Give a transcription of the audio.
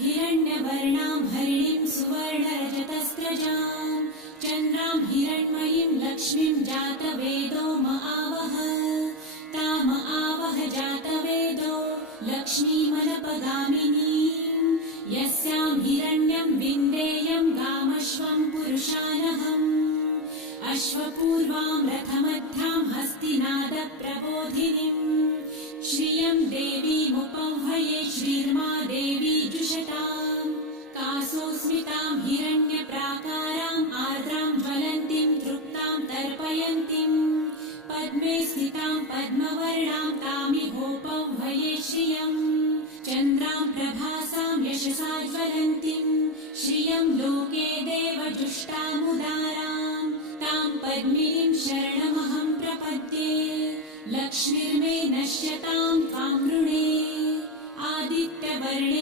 हिरण्यवर्णां हरिणीं सुवर्णरजतस्रजां चन्द्रां हिरण्मयीं लक्ष्मीं जातवेदो महावह ताम आवह जातवेदो लक्ष्मीमलपगामिनीं यस्यां हिरण्यं विन्देयं गामश्वं पुरुषानहम् अश्वपूर्वां रथमध्यां हस्तिनादप्रबोधिनीं श्रियं देवीमुपह्वये श्रीर्मा देवी जुषतां कासोस्मितां हिरण्यप्राकाराम् आर्द्रां ज्वलन्तीं तृप्तां तर्पयन्तीं पद्मे स्थितां पद्मवर्णां तामिहोपह्वये श्रियं चन्द्रां प्रभासां यशसा ज्वलन्तीं श्रियं लोके देवजुष्टामुदारां तां पद्मिनीं शरणमहं प्रपद्ये लक्ष्मीर्मे नश्यतां त्वां वृणे आदित्यवर्णे